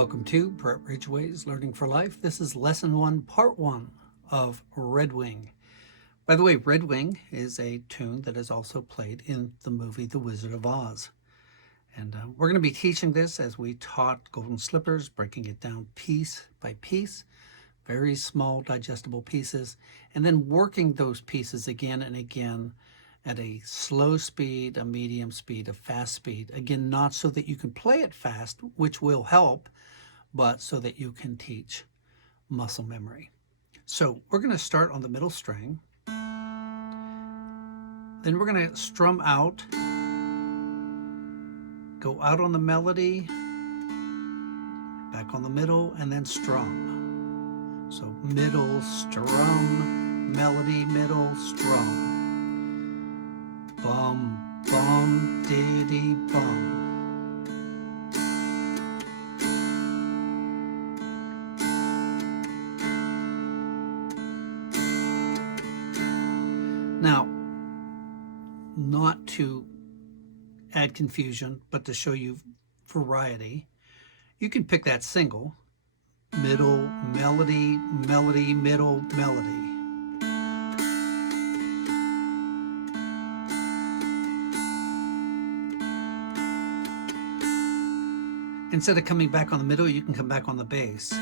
Welcome to Brett Ridgway's Learning for Life. This is Lesson 1, Part 1 of Redwing. By the way, Redwing is a tune that is also played in the movie The Wizard of Oz. And we're going to be teaching this as we taught Golden Slippers, breaking it down piece by piece, very small digestible pieces, and then working those pieces again and again at a slow speed, a medium speed, a fast speed. Again, not so that you can play it fast, which will help, but so that you can teach muscle memory. So we're going to start on the middle string. Then we're going to strum out, go out on the melody, back on the middle, and then strum. So middle, strum, melody, middle, strum. Bum, bum, diddy, bum. Now, not to add confusion, but to show you variety, you can pick that single, middle, melody, melody, middle, melody. Instead of coming back on the middle, you can come back on the bass.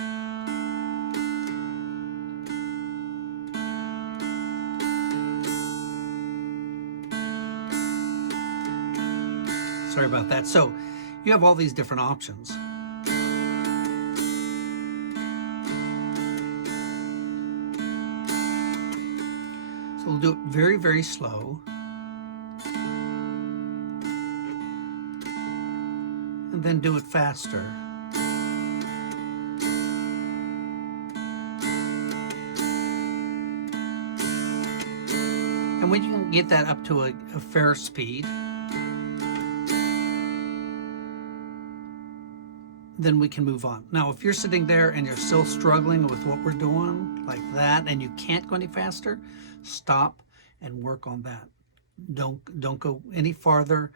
Sorry about that. So you have all these different options. So we'll do it very, very slow. And then do it faster. And when you can get that up to a fair speed, then we can move on. Now, if you're sitting there and you're still struggling with what we're doing like that and you can't go any faster, stop and work on that. Don't go any farther.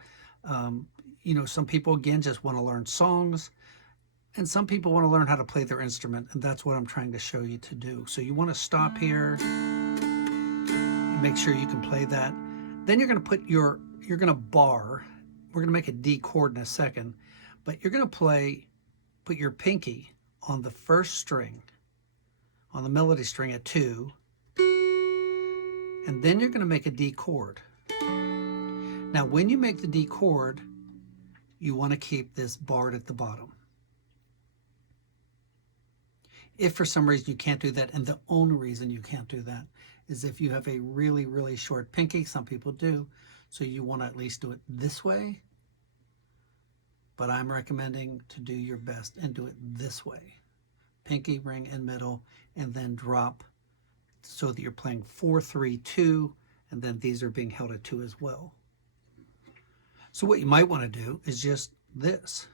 You know, some people, again, just want to learn songs, and some people want to learn how to play their instrument, and that's what I'm trying to show you to do. So you want to stop here and make sure you can play that. Then you're going to you're going to bar. We're going to make a D chord in a second, but you're going to put your pinky on the first string, on the melody string at 2, and then you're going to make a D chord. Now, when you make the D chord, you want to keep this barred at the bottom. If for some reason you can't do that, and the only reason you can't do that is if you have a really, really short pinky, some people do, so you want to at least do it this way, but I'm recommending to do your best and do it this way. Pinky, ring, and middle, and then drop so that you're playing 4, 3, 2, and then these are being held at 2 as well. So what you might want to do is just this.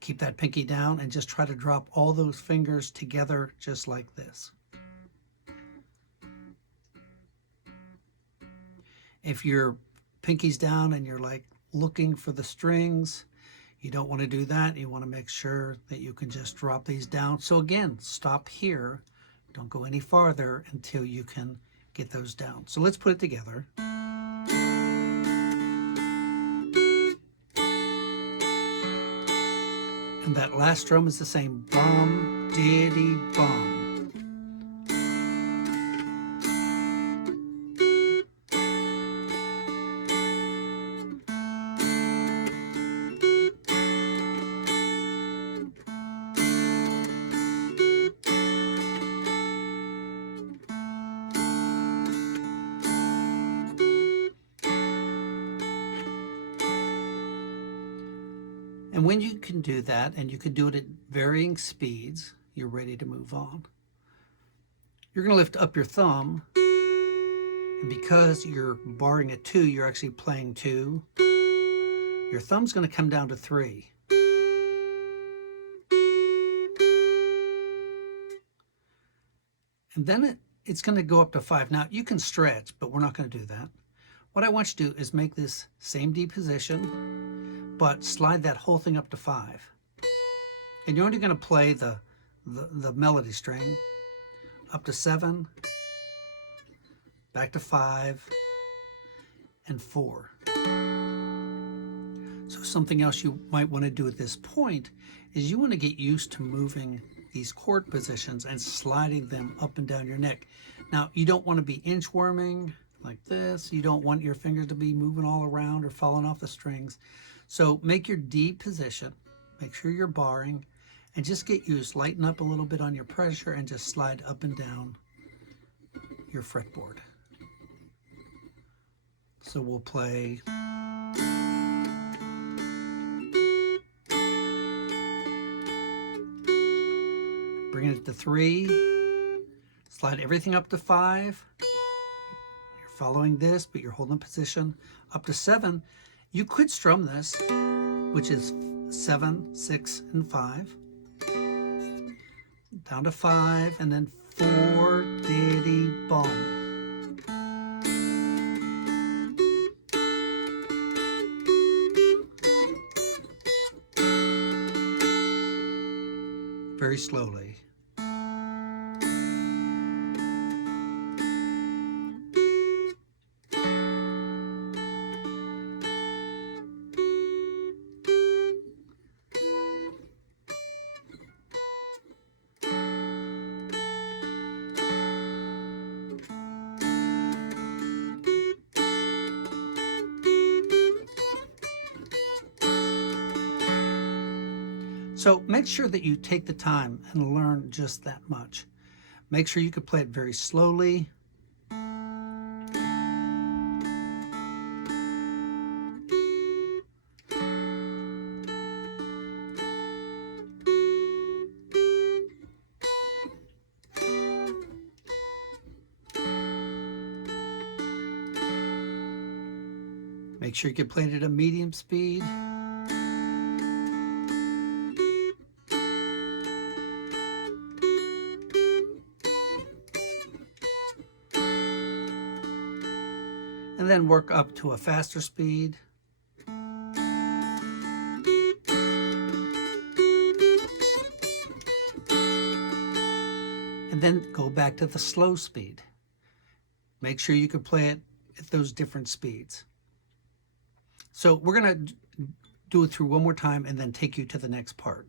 Keep that pinky down and just try to drop all those fingers together just like this. If your pinky's down and you're like looking for the strings, you don't want to do that. You want to make sure that you can just drop these down. So again, stop here. Don't go any farther until you can get those down. So let's put it together. And that last drum is the same, bum, diddy, bum. And when you can do that, and you can do it at varying speeds, you're ready to move on. You're going to lift up your thumb, and because you're barring at 2, you're actually playing 2. Your thumb's going to come down to 3. And then it's going to go up to 5. Now, you can stretch, but we're not going to do that. What I want you to do is make this same D position, but slide that whole thing up to 5. And you're only going to play the melody string up to 7, back to 5, and 4. So something else you might want to do at this point is you want to get used to moving these chord positions and sliding them up and down your neck. Now, you don't want to be inchworming like this. You don't want your fingers to be moving all around or falling off the strings. So make your D position, make sure you're barring, and just get used. Lighten up a little bit on your pressure and just slide up and down your fretboard. So we'll play. Bring it to 3, slide everything up to 5. You're following this, but you're holding position up to 7. You could strum this, which is 7, 6, and 5. Down to 5, and then 4, diddy, bum. Very slowly. So make sure that you take the time and learn just that much. Make sure you can play it very slowly. Make sure you can play it at a medium speed. And then work up to a faster speed. And then go back to the slow speed. Make sure you can play it at those different speeds. So we're going to do it through one more time and then take you to the next part.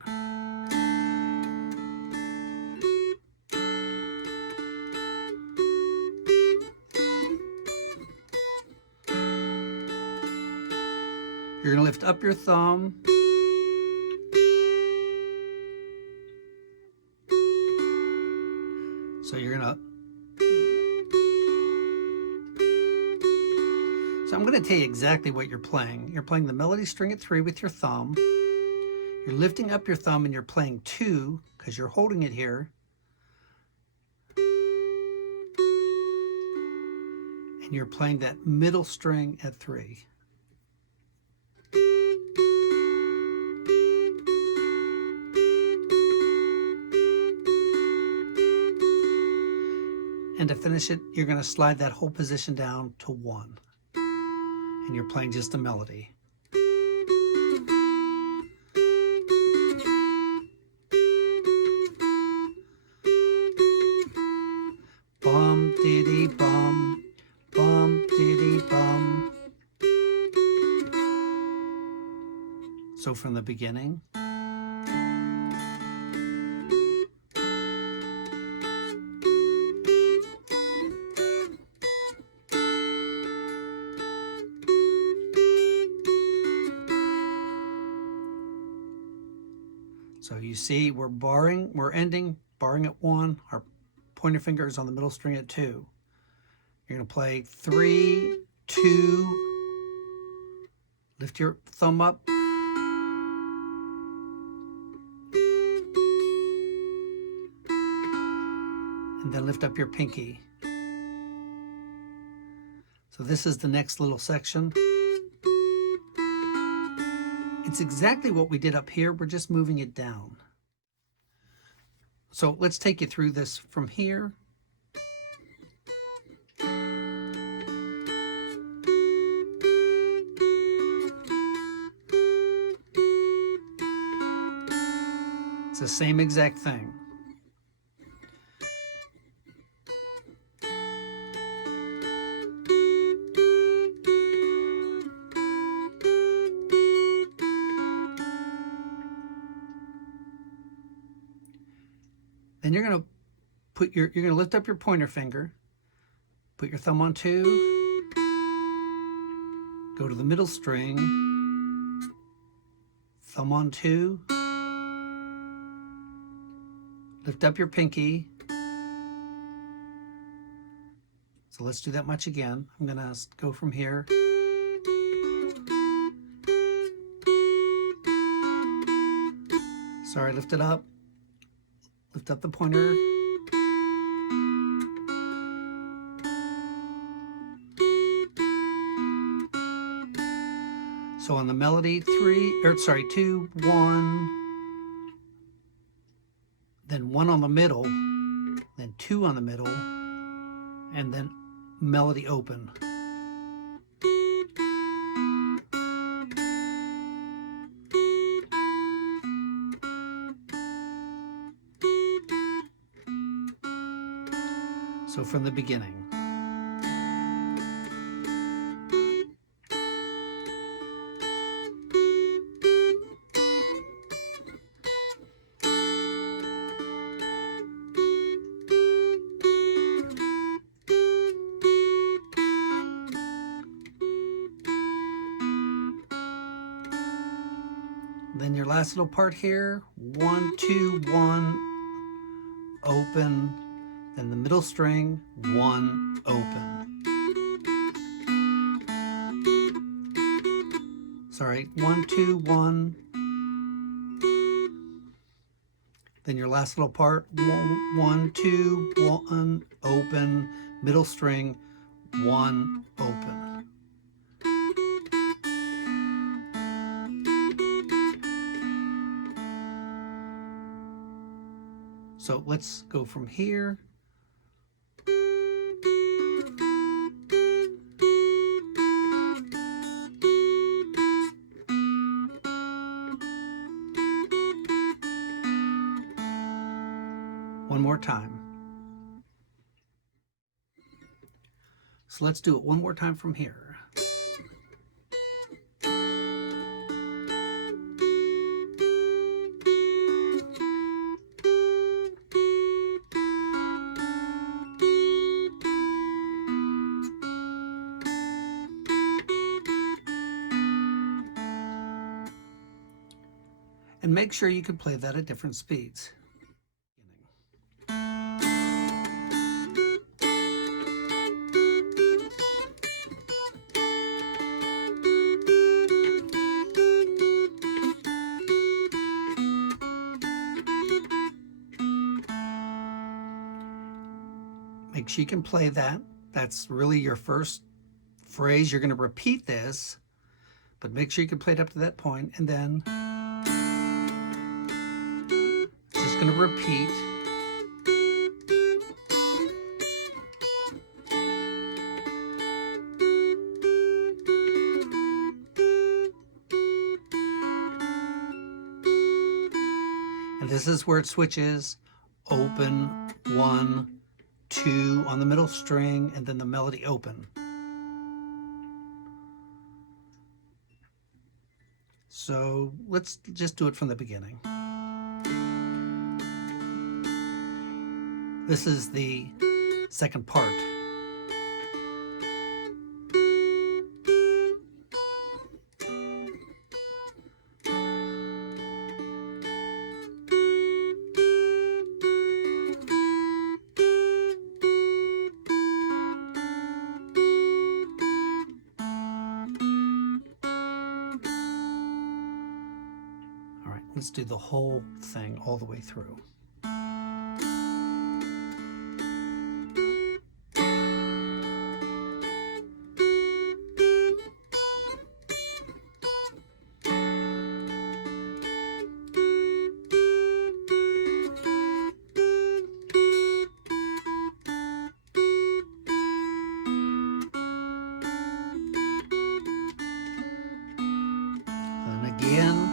You're going to lift up your thumb. So you're going to... So I'm going to tell you exactly what you're playing. You're playing the melody string at 3 with your thumb. You're lifting up your thumb and you're playing 2 because you're holding it here. And you're playing that middle string at 3. And to finish it, you're going to slide that whole position down to 1. And you're playing just a melody. Bum, diddy, bum, bum, diddy, bum. So from the beginning. So you see we're ending, barring at 1. Our pointer finger is on the middle string at 2. You're going to play 3, 2, lift your thumb up. And then lift up your pinky. So this is the next little section. It's exactly what we did up here. We're just moving it down. So let's take you through this from here. the same exact thing. Then you're going to lift up your pointer finger, put your thumb on 2, go to the middle string, thumb on 2, lift up your pinky. So let's do that much again. I'm going to go from here. Sorry, lift it up. Lift up the pointer. So on the melody, 2, 1, then 1 on the middle, then 2 on the middle, and then melody open. So from the beginning. Then your last little part here, 1, 2, 1, open, then the middle string, 1, open. Sorry, 1, 2, 1. Then your last little part, 1, 2, 1, open, middle string, 1, open. So let's go from here. One more time. So let's do it one more time from here. And make sure you can play that at different speeds. Make sure you can play that. That's really your first phrase. You're going to repeat this, but make sure you can play it up to that point, and then just going to repeat. And this is where it switches. Open, 1, 2 on the middle string, and then the melody open. So let's just do it from the beginning. This is the second part. Let's do the whole thing all the way through. And again.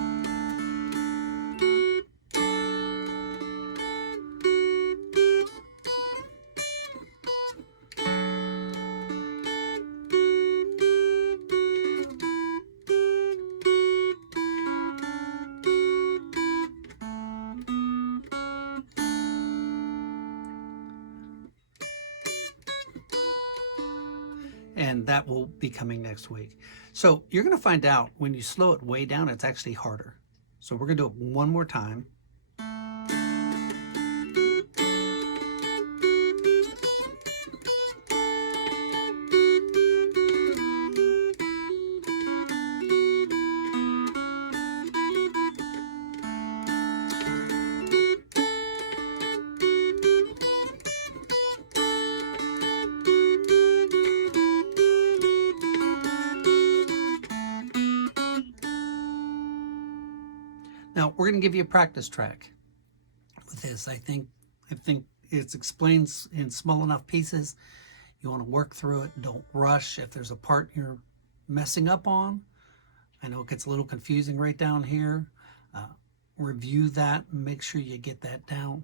and that will be coming next week. So you're going to find out when you slow it way down, it's actually harder. So we're going to do it one more time. Now we're going to give you a practice track with this. I think it explains in small enough pieces. You want to work through it. Don't rush. If there's a part you're messing up on, I know it gets a little confusing right down here. Review that and make sure you get that down.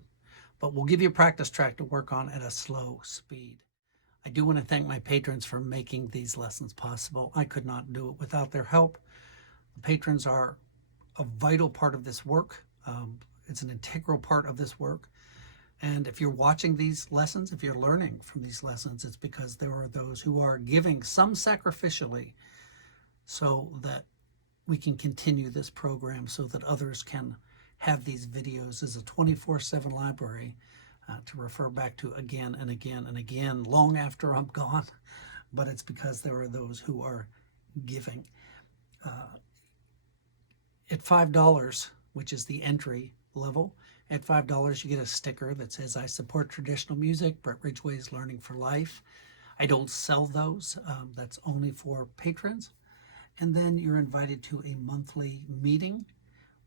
But we'll give you a practice track to work on at a slow speed. I do want to thank my patrons for making these lessons possible. I could not do it without their help. The patrons are a vital part of this work. It's an integral part of this work. And if you're watching these lessons, if you're learning from these lessons, it's because there are those who are giving, some sacrificially, so that we can continue this program, so that others can have these videos as a 24/7 library to refer back to again and again and again, long after I'm gone. But it's because there are those who are giving. At $5, which is the entry level, at $5 you get a sticker that says, "I support traditional music, Brett Ridgway's Learning for Life." I don't sell those. That's only for patrons. And then you're invited to a monthly meeting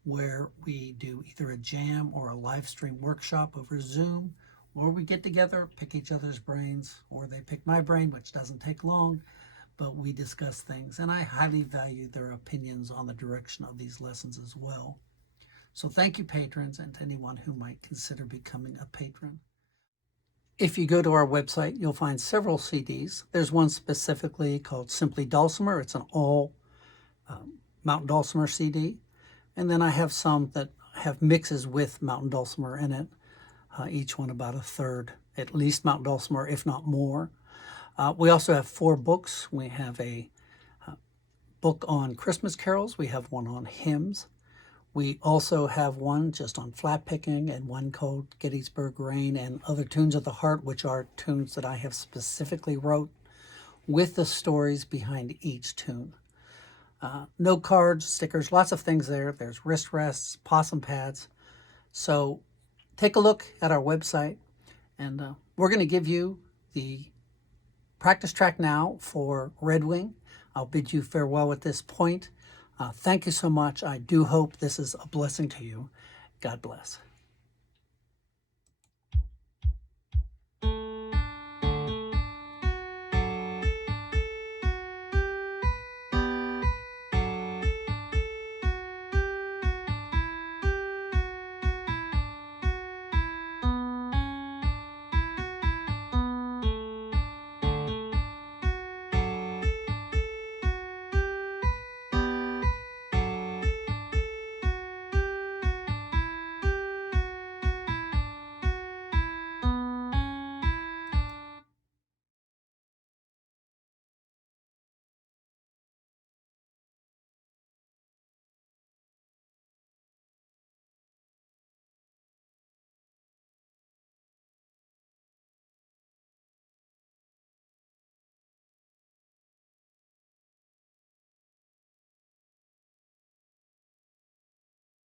where we do either a jam or a live stream workshop over Zoom, or we get together, pick each other's brains, or they pick my brain, which doesn't take long, but we discuss things. And I highly value their opinions on the direction of these lessons as well. So thank you, patrons, and to anyone who might consider becoming a patron. If you go to our website, you'll find several CDs. There's one specifically called Simply Dulcimer. It's an all Mountain Dulcimer CD. And then I have some that have mixes with Mountain Dulcimer in it, each one about a third, at least Mountain Dulcimer, if not more. We also have 4 books. We have a book on Christmas carols. We have one on hymns. We also have one just on flat picking, and one called Gettysburg Rain and Other Tunes of the Heart, which are tunes that I have specifically wrote with the stories behind each tune. Note cards, stickers, lots of things there. There's wrist rests, possum pads. So take a look at our website, and we're going to give you the practice track now for Redwing. I'll bid you farewell at this point. Thank you so much. I do hope this is a blessing to you. God bless.